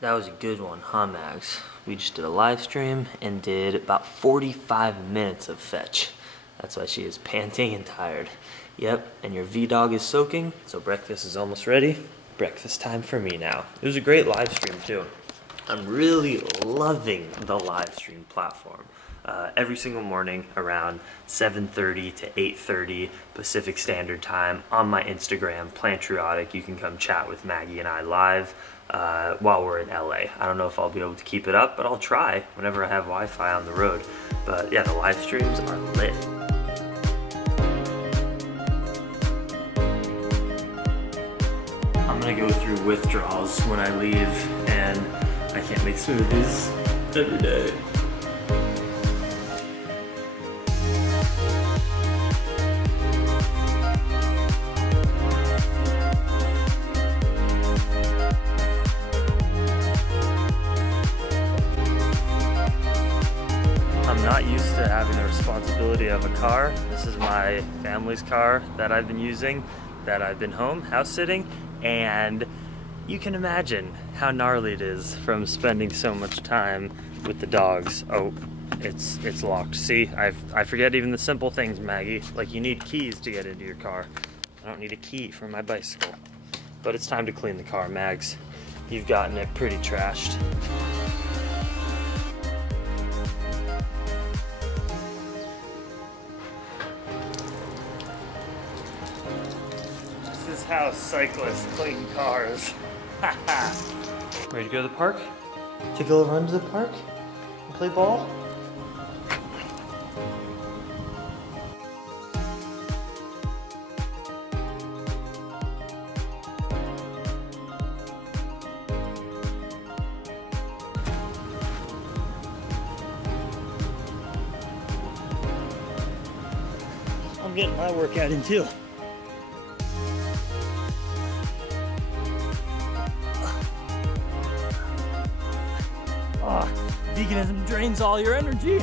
That was a good one, huh, Max? We just did a live stream and did about 45 minutes of fetch. That's why she is panting and tired. Yep, and your V-Dog is soaking, so breakfast is almost ready. Breakfast time for me now. It was a great live stream, too. I'm really loving the live stream platform. Every single morning around 7:30 to 8:30 Pacific Standard Time on my Instagram, Plantriotic, you can come chat with Maggie and I live while we're in LA. I don't know if I'll be able to keep it up, but I'll try whenever I have Wi-Fi on the road. But yeah, the live streams are lit. I'm gonna go through withdrawals when I leave, and I can't make smoothies every day. I'm not used to having the responsibility of a car. This is my family's car that I've been using, that I've been home, house sitting, and you can imagine how gnarly it is from spending so much time with the dogs. Oh, it's locked. See, I forget even the simple things, Maggie. Like, you need keys to get into your car. I don't need a key for my bicycle. But it's time to clean the car, Mags. You've gotten it pretty trashed. This is how cyclists clean cars. Ready to go to the park? Take a little run to the park and play ball? I'm getting my workout in too. Veganism drains all your energy.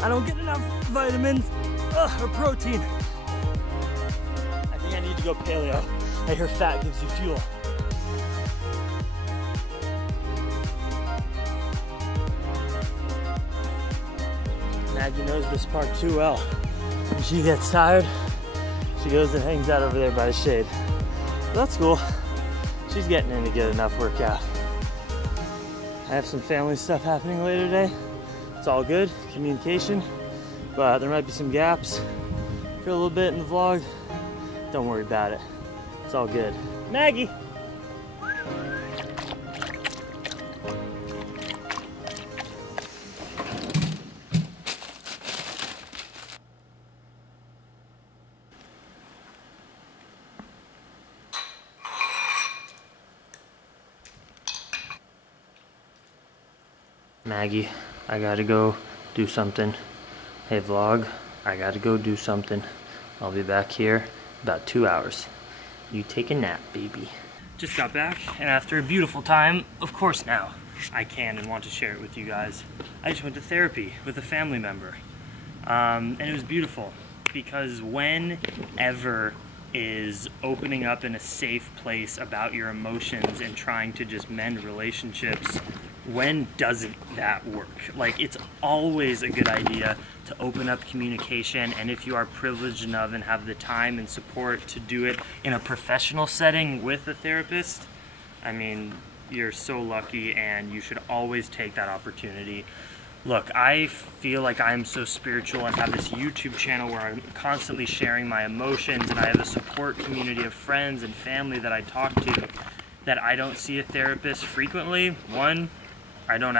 I don't get enough vitamins or protein. I think I need to go paleo. I hear fat gives you fuel. Maggie knows this park too well. When she gets tired, she goes and hangs out over there by the shade. But that's cool. She's getting in to get enough workout. I have some family stuff happening later today. It's all good, communication, but there might be some gaps for a little bit in the vlog. Don't worry about it. It's all good. Maggie! Maggie, I gotta go do something. Hey vlog, I gotta go do something. I'll be back here about 2 hours. You take a nap, baby. Just got back, and after a beautiful time, of course now, I can and want to share it with you guys. I just went to therapy with a family member. And it was beautiful, because whenever is opening up in a safe place about your emotions and trying to just mend relationships, when doesn't that work? Like, it's always a good idea to open up communication, and if you are privileged enough and have the time and support to do it in a professional setting with a therapist, I mean, you're so lucky, and you should always take that opportunity. Look, I feel like I'm so spiritual and have this YouTube channel where I'm constantly sharing my emotions, and I have a support community of friends and family that I talk to, that I don't see a therapist frequently. One, I don't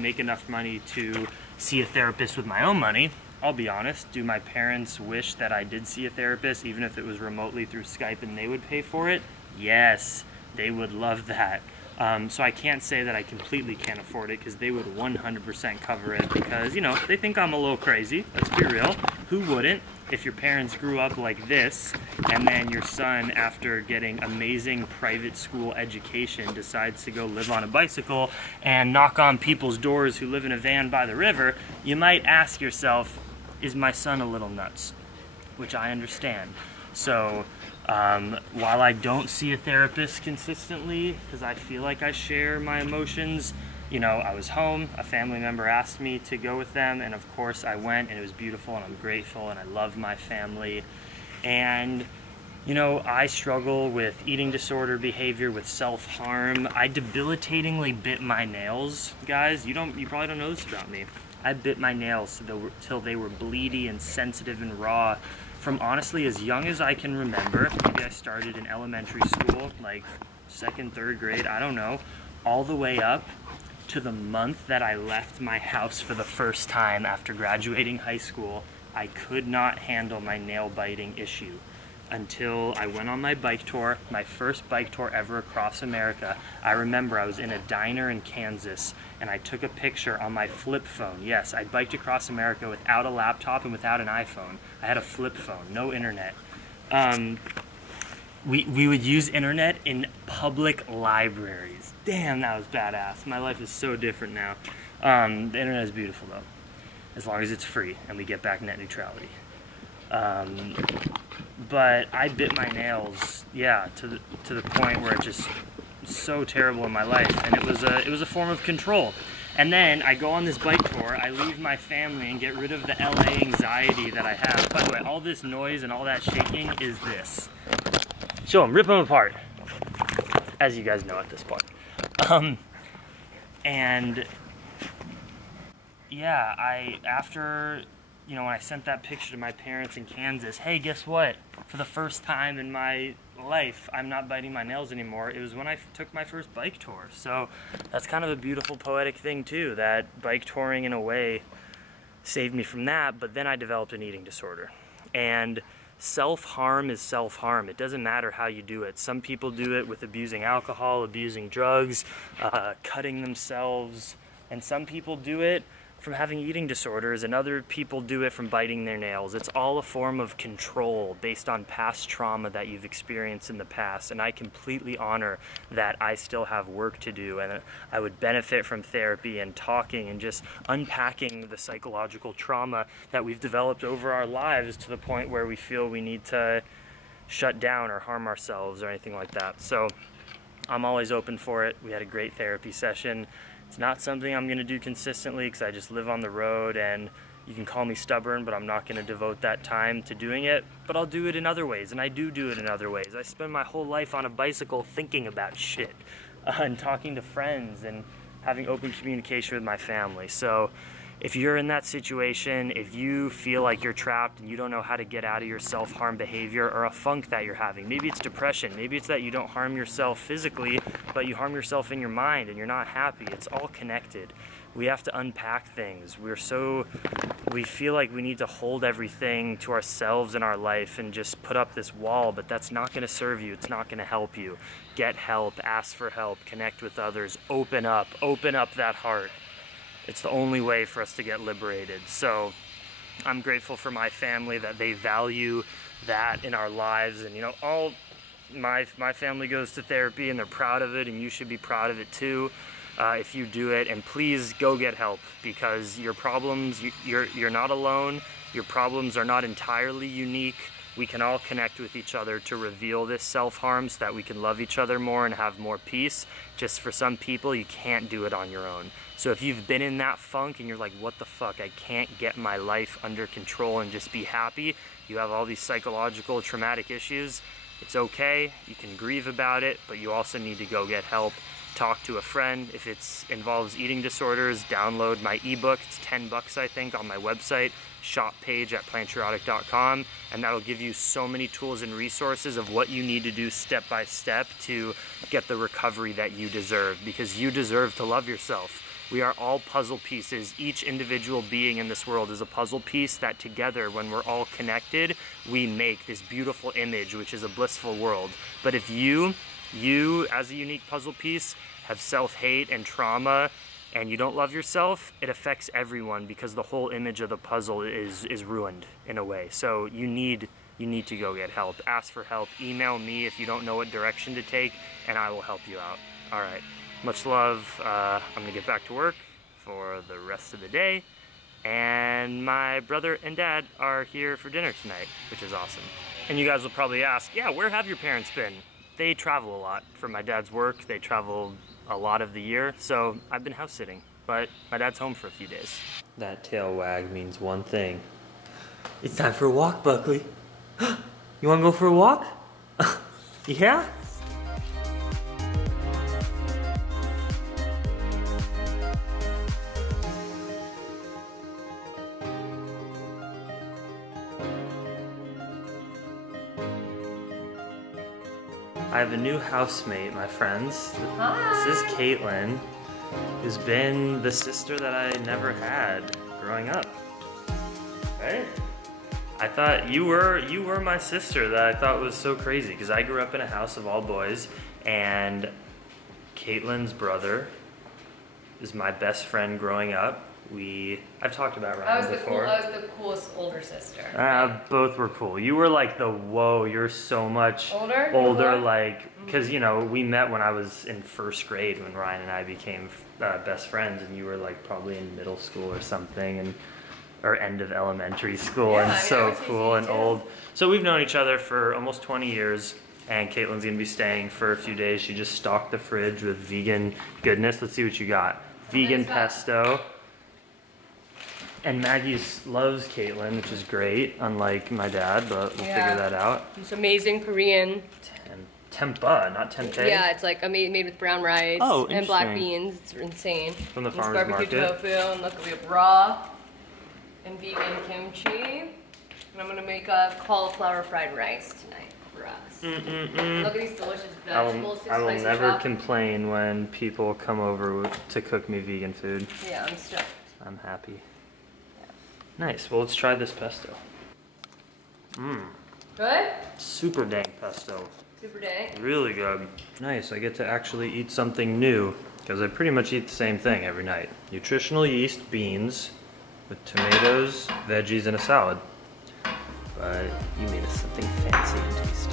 make enough money to see a therapist with my own money. I'll be honest. Do my parents wish that I did see a therapist, even if it was remotely through Skype and they would pay for it? Yes, they would love that. So I can't say that I completely can't afford it, because they would 100% cover it, because, you know, they think I'm a little crazy. Let's be real. Who wouldn't? If your parents grew up like this, and then your son, after getting amazing private school education, decides to go live on a bicycle and knock on people's doors who live in a van by the river, you might ask yourself, is my son a little nuts? Which I understand. So While I don't see a therapist consistently, because I feel like I share my emotions, you know, I was home, a family member asked me to go with them, and of course I went, and it was beautiful, and I'm grateful, and I love my family. And you know, I struggle with eating disorder behavior, with self-harm. I debilitatingly bit my nails, guys. You probably don't know this about me. I bit my nails till they were bleedy and sensitive and raw from honestly as young as I can remember. Maybe I started in elementary school, like 2nd, 3rd grade, I don't know, all the way up to the month that I left my house for the first time after graduating high school. I could not handle my nail biting issue until I went on my bike tour, my first bike tour ever across America. I remember I was in a diner in Kansas and I took a picture on my flip phone. Yes, I biked across America without a laptop and without an iPhone. I had a flip phone, no internet. We would use internet in public libraries. Damn, that was badass. My life is so different now. The internet is beautiful though, as long as it's free and we get back net neutrality. But I bit my nails, yeah, to the point where it just so terrible in my life, and it was a form of control. And then I go on this bike tour, I leave my family and get rid of the LA anxiety that I have. By the way, all this noise and all that shaking is this. Show them, rip them apart, as you guys know at this point. And yeah, after, you know, when I sent that picture to my parents in Kansas, hey, guess what? For the first time in my life, I'm not biting my nails anymore. It was when I took my first bike tour. So that's kind of a beautiful poetic thing too, that bike touring in a way saved me from that, but then I developed an eating disorder. And self-harm is self-harm. It doesn't matter how you do it. Some people do it with abusing alcohol, abusing drugs, cutting themselves, and some people do it from having eating disorders, and other people do it from biting their nails. It's all a form of control based on past trauma that you've experienced in the past, and I completely honor that I still have work to do, and I would benefit from therapy and talking and just unpacking the psychological trauma that we've developed over our lives to the point where we feel we need to shut down or harm ourselves or anything like that. So I'm always open for it. We had a great therapy session. It's not something I'm going to do consistently because I just live on the road, and you can call me stubborn, but I'm not going to devote that time to doing it. But I'll do it in other ways, and I do it in other ways. I spend my whole life on a bicycle thinking about shit and talking to friends and having open communication with my family. So if you're in that situation, if you feel like you're trapped and you don't know how to get out of your self-harm behavior or a funk that you're having, maybe it's depression, maybe it's that you don't harm yourself physically, but you harm yourself in your mind and you're not happy. It's all connected. We have to unpack things. We feel like we need to hold everything to ourselves in our life and just put up this wall, but that's not going to serve you. It's not going to help you. Get help, ask for help, connect with others, open up that heart. It's the only way for us to get liberated. So I'm grateful for my family that they value that in our lives. And you know, all my family goes to therapy and they're proud of it, and you should be proud of it too if you do it. And please go get help, because your problems, you're not alone. Your problems are not entirely unique. We can all connect with each other to reveal this self-harm so that we can love each other more and have more peace. Just for some people, you can't do it on your own. So if you've been in that funk and you're like, what the fuck, I can't get my life under control and just be happy, you have all these psychological traumatic issues, it's okay, you can grieve about it, but you also need to go get help. Talk to a friend. If it involves eating disorders, download my ebook. It's $10, I think, on my website, shop page at plantriotic.com, and that'll give you so many tools and resources of what you need to do step by step to get the recovery that you deserve, because you deserve to love yourself. We are all puzzle pieces. Each individual being in this world is a puzzle piece that together, when we're all connected, we make this beautiful image, which is a blissful world. But if you as a unique puzzle piece have self-hate and trauma and you don't love yourself, it affects everyone, because the whole image of the puzzle is ruined in a way. So you need to go get help. Ask for help. Email me if you don't know what direction to take, and I will help you out. All right. Much love. I'm gonna get back to work for the rest of the day, and my brother and dad are here for dinner tonight, which is awesome. And you guys will probably ask, yeah, where have your parents been? They travel a lot. For my dad's work, they travel a lot of the year, so I've been house sitting, but my dad's home for a few days. That tail wag means one thing. It's time for a walk, Buckley. You wanna go for a walk? Yeah? I have a new housemate, my friends. Hi. This is Caitlin, who's been the sister that I never had growing up. Right? I thought you were my sister that I thought was so crazy because I grew up in a house of all boys, and Caitlin's brother is my best friend growing up. I've talked about Ryan before. I was the coolest older sister. Both were cool. You were like the, whoa, you're so much older like, because you know, we met when I was in first grade when Ryan and I became best friends, and you were like probably in middle school or something, or end of elementary school, Yeah, and so cool and old. So we've known each other for almost 20 years, and Caitlin's gonna be staying for a few days. She just stocked the fridge with vegan goodness. Let's see what you got. Vegan pesto. And Maggie loves Caitlin, which is great, unlike my dad, but we'll figure that out. It's amazing Korean. Tempeh, not tempeh. Yeah, it's like made with brown rice and black beans. It's insane. From the farmer's market. Barbecue tofu, and look, we have raw and vegan kimchi. And I'm gonna make a cauliflower fried rice tonight for us. Look at these delicious vegetables. I will never complain when people come over to cook me vegan food. Yeah, I'm stoked. I'm happy. Nice. Well, let's try this pesto. Good? Super dang pesto. Super dang. Really good. Nice. I get to actually eat something new because I pretty much eat the same thing every night. Nutritional yeast beans with tomatoes, veggies, and a salad. But you made us something fancy and tasty.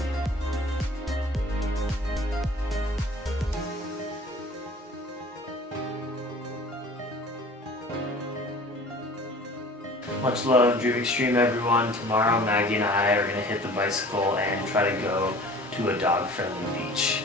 Much love, Dream Extreme everyone. Tomorrow Maggie and I are gonna hit the bicycle and try to go to a dog-friendly beach.